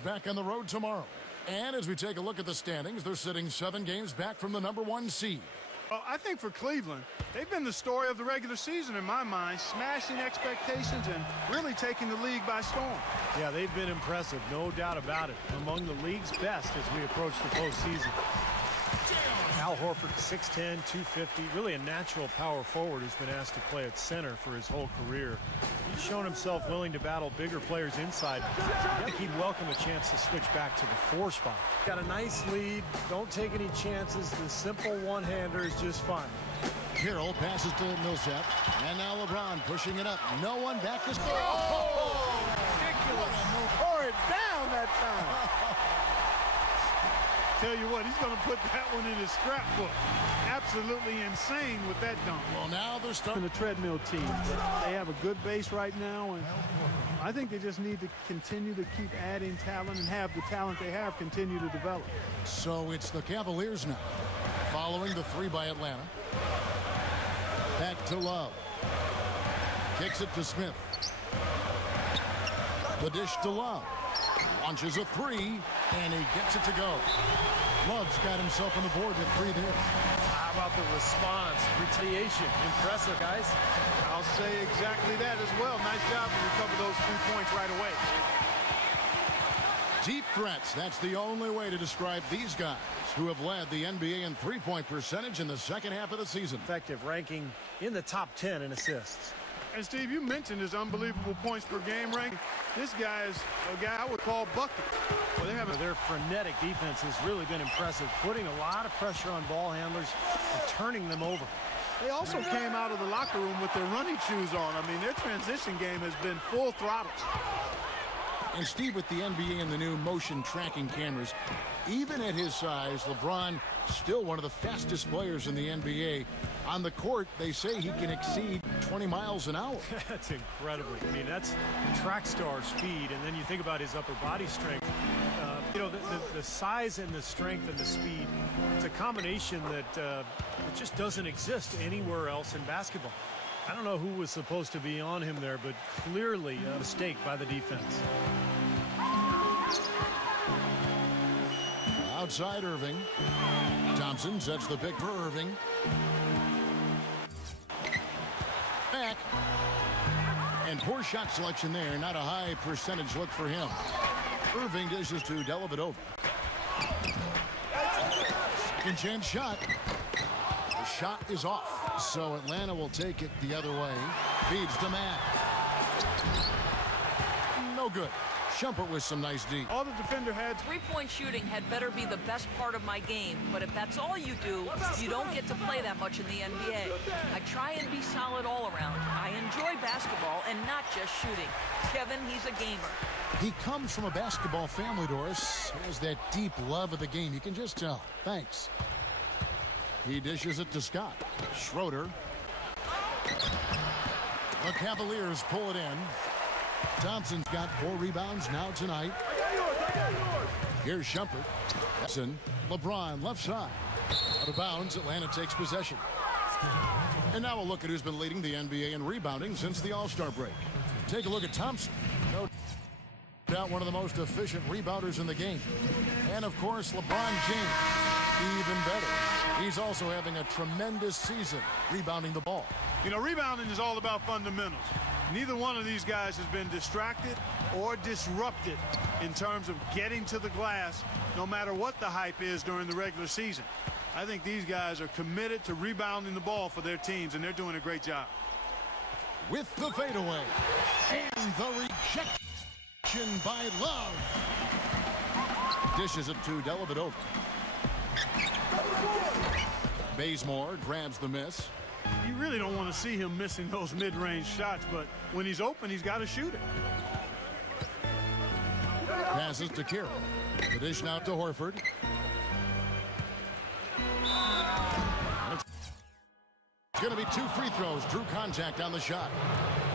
back on the road tomorrow. And as we take a look at the standings, they're sitting 7 games back from the #1 seed. Well, I think for Cleveland, they've been the story of the regular season in my mind, smashing expectations and really taking the league by storm. Yeah, they've been impressive, no doubt about it. Among the league's best as we approach the postseason. Al Horford, 6'10", 250, really a natural power forward who's been asked to play at center for his whole career. He's shown himself willing to battle bigger players inside. I think he'd welcome a chance to switch back to the 4 spot. Got a nice lead. Don't take any chances. The simple one-hander is just fine. Carroll passes to Millsap. And now LeBron pushing it up. No one back to score. Oh, ridiculous. Pour it down that time. Tell you what, he's going to put that one in his scrapbook. Absolutely insane with that dunk. Well, now they're starting the treadmill team. They have a good base right now, and I think they just need to continue to keep adding talent and have the talent they have continue to develop. So it's the Cavaliers now, following the 3 by Atlanta. Back to Love. Kicks it to Smith. The dish to Love. Launches a 3, and he gets it to go. Love's got himself on the board with 3 there. How about the response? Retaliation. Impressive, guys. I'll say exactly that as well. Nice job to recover those 3 points right away. Deep threats. That's the only way to describe these guys who have led the NBA in 3-point percentage in the second half of the season. Effective, ranking in the top 10 in assists. And Steve, you mentioned his unbelievable points per game ranking. This guy is a guy I would call buckets. Well, their frenetic defense has really been impressive, putting a lot of pressure on ball handlers and turning them over. They also came out of the locker room with their running shoes on. I mean, their transition game has been full throttle. And Steve, with the NBA and the new motion tracking cameras, even at his size, LeBron still one of the fastest players in the NBA. On the court, they say he can exceed 20 miles an hour. That's incredible. I mean, that's track star speed, and then you think about his upper body strength. You know, the size and the strength and the speed, it's a combination that it just doesn't exist anywhere else in basketball. I don't know who was supposed to be on him there, but clearly a mistake by the defense. Outside Irving. Thompson sets the pick for Irving. Back. And poor shot selection there. Not a high percentage look for him. Irving dishes to Dellavedova. Second chance shot. The shot is off. So Atlanta will take it the other way. Feeds to Matt. No good. Shumpert with some nice D. All the defender had. 3-point shooting had better be the best part of my game, but if that's all you do, you don't get to play that much in the NBA. I try and be solid all around. I enjoy basketball and not just shooting. Kevin, he's a gamer. He comes from a basketball family, Doris. He has that deep love of the game. You can just tell. Thanks. He dishes it to Scott. Schroeder. The Cavaliers pull it in. Thompson's got 4 rebounds now tonight. Here's Shumpert. LeBron left side. Out of bounds, Atlanta takes possession. And now we'll look at who's been leading the NBA in rebounding since the All-Star break. Take a look at Thompson. No doubt one of the most efficient rebounders in the game. And of course, LeBron James, even better. He's also having a tremendous season rebounding the ball. You know, rebounding is all about fundamentals. Neither one of these guys has been distracted or disrupted in terms of getting to the glass, no matter what the hype is during the regular season. I think these guys are committed to rebounding the ball for their teams, and they're doing a great job. With the fadeaway and the rejection by Love. Dishes it to Dellavedova. Bazemore grabs the miss. You really don't want to see him missing those mid-range shots, but when he's open, he's got to shoot it. Passes to Carroll. The dish now to Horford. It's going to be 2 free throws. Drew contact on the shot.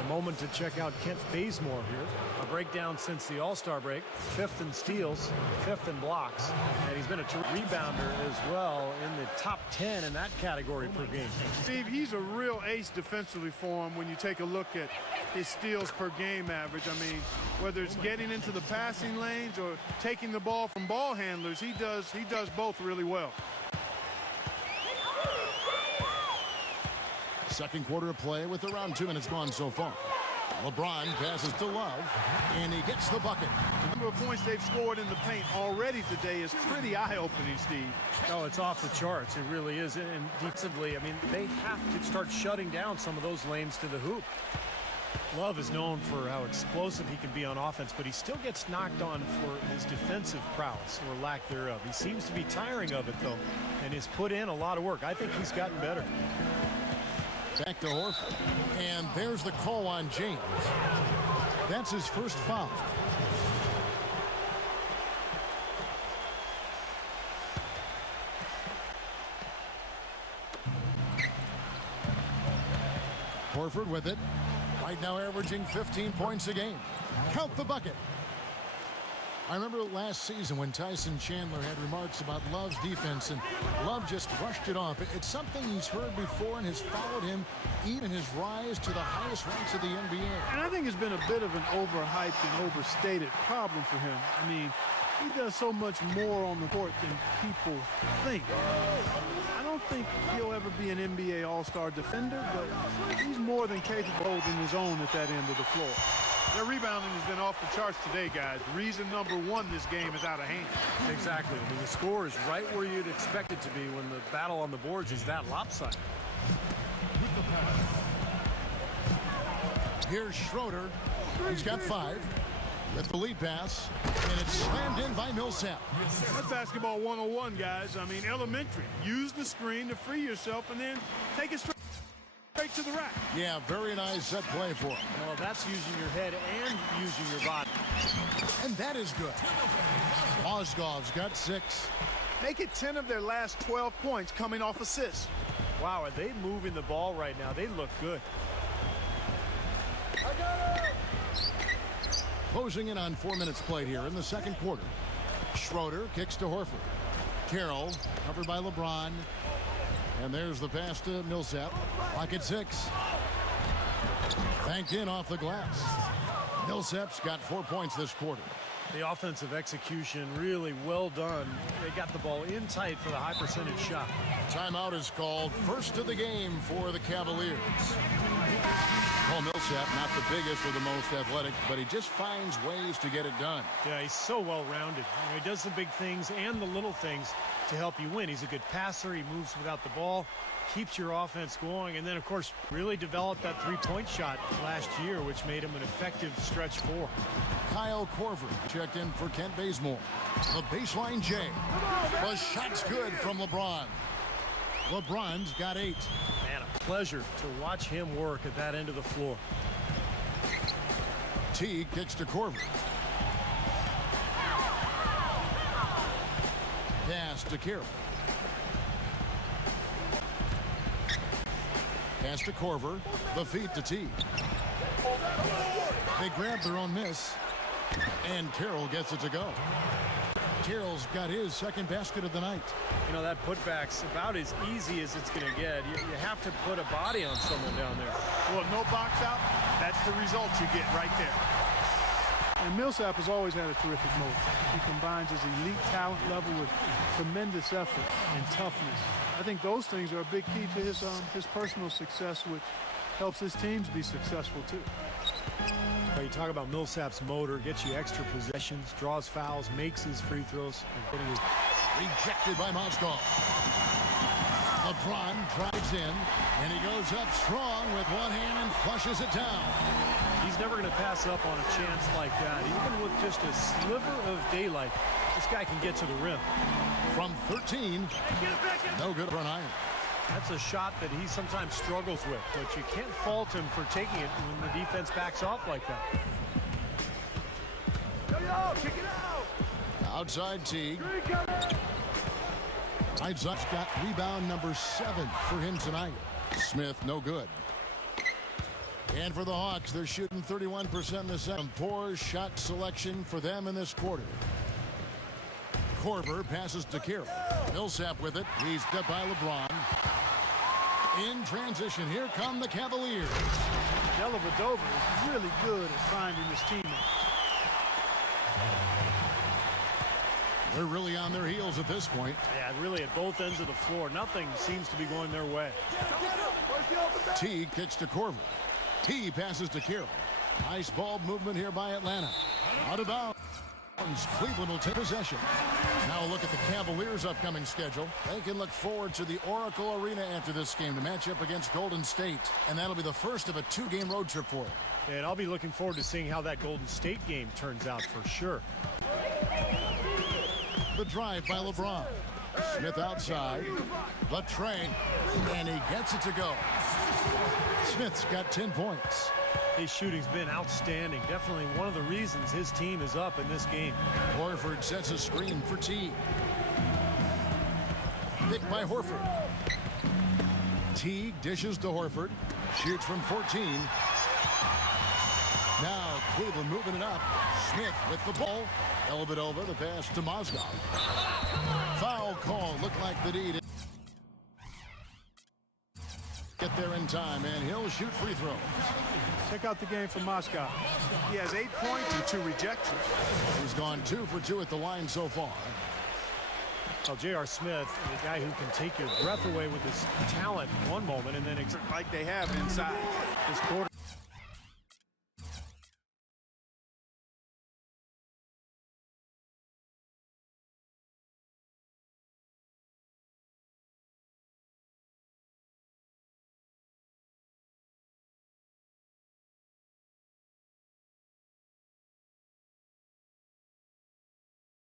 A moment to check out Kent Bazemore here. A breakdown since the All-Star break. 5th in steals, 5th in blocks. And he's been a rebounder as well in the top 10 in that category per game. Steve, he's a real ace defensively for him when you take a look at his steals per game average. I mean, whether it's getting into the passing lanes or taking the ball from ball handlers, he does both really well. Second quarter of play with around 2 minutes gone so far. LeBron passes to Love, and he gets the bucket. The number of points they've scored in the paint already today is pretty eye-opening, Steve. Oh, it's off the charts. It really is. And defensively, I mean, they have to start shutting down some of those lanes to the hoop. Love is known for how explosive he can be on offense, but he still gets knocked on for his defensive prowess or lack thereof. He seems to be tiring of it, though, and has put in a lot of work. I think he's gotten better. Back to Horford. And there's the call on James. That's his first foul. Horford with it. Right now averaging 15 points a game. Count the bucket. I remember last season when Tyson Chandler had remarks about Love's defense, and Love just brushed it off. It's something he's heard before and has followed him even his rise to the highest ranks of the NBA. And I think it's been a bit of an overhyped and overstated problem for him. I mean, he does so much more on the court than people think. I don't think he'll ever be an NBA All-Star defender, but he's more than capable of holding his own at that end of the floor. Their rebounding has been off the charts today, guys. Reason number one, this game is out of hand. Exactly. I mean, the score is right where you'd expect it to be when the battle on the boards is that lopsided. Here's Schroeder. He's got 5 with the lead pass, and it's slammed in by Millsap. That's basketball 101, guys. I mean, elementary. Use the screen to free yourself and then take it straight to the rack. Yeah, very nice set play for him. Well, that's using your head and using your body. And that is good. Mozgov's got 6. Make it 10 of their last 12 points coming off assists. Wow, are they moving the ball right now? They look good. Closing in on 4 minutes played here in the second quarter. Schroeder kicks to Horford. Carroll covered by LeBron. And there's the pass to Millsap. Clock at 6. Banked in off the glass. Millsap's got 4 points this quarter. The offensive execution really well done. They got the ball in tight for the high percentage shot. Timeout is called. First of the game for the Cavaliers. Paul Millsap, not the biggest or the most athletic, but he just finds ways to get it done. Yeah, he's so well-rounded. He does the big things and the little things to help you win. He's a good passer. He moves without the ball, keeps your offense going, and then, of course, really developed that three-point shot last year, which made him an effective stretch 4. Kyle Korver checked in for Kent Bazemore. The baseline J. The shot's good from LeBron. LeBron's got 8. Man, a pleasure to watch him work at that end of the floor. T kicks to Korver. Pass to Carroll. Pass to Korver. The feed to T. They grab their own miss. And Carroll gets it to go. Carroll's got his second basket of the night. You know, that putback's about as easy as it's going to get. You have to put a body on someone down there. Well, no box out, that's the result you get right there. And Millsap has always had a terrific motor. He combines his elite talent level with tremendous effort and toughness. I think those things are a big key to his personal success, which helps his teams be successful too. You talk about Millsap's motor, gets you extra possessions, draws fouls, makes his free throws. Rejected by Mozgov. LeBron drives in, and he goes up strong with one hand and flushes it down. He's never going to pass up on a chance like that. Even with just a sliver of daylight, this guy can get to the rim. From 13, no good on iron. That's a shot that he sometimes struggles with, but you can't fault him for taking it when the defense backs off like that. Kick it out! Outside Teague. Isaac's got rebound number 7 for him tonight. Smith, no good. And for the Hawks, they're shooting 31% in the second. Poor shot selection for them in this quarter. Korver passes to Carroll. Millsap with it. He's stepped by LeBron. In transition, here come the Cavaliers. Dellavedova is really good at finding his teammates. They're really on their heels at this point. Yeah, really at both ends of the floor. Nothing seems to be going their way. Teague kicks to Korver. He passes to Carroll. Nice ball movement here by Atlanta. Out of bounds. Cleveland will take possession. Now look at the Cavaliers' upcoming schedule. They can look forward to the Oracle Arena after this game to match up against Golden State. And that'll be the first of a 2-game road trip for them. And I'll be looking forward to seeing how that Golden State game turns out for sure. The drive by LeBron. Smith outside. The train. And he gets it to go. Smith's got 10 points. His shooting's been outstanding. Definitely one of the reasons his team is up in this game. Horford sets a screen for Teague. Picked by Horford. Teague dishes to Horford. Shoots from 14. Now Cleveland moving it up. Smith with the ball. Dellavedova, the pass to Mozgov. Foul call. Looked like the need. Get there in time, and he'll shoot free throws. Check out the game for Moscow. He has 8 points and 2 rejections. He's gone 2 for 2 at the line so far. Well, J.R. Smith, a guy who can take your breath away with his talent one moment and then Like they have inside. this quarter.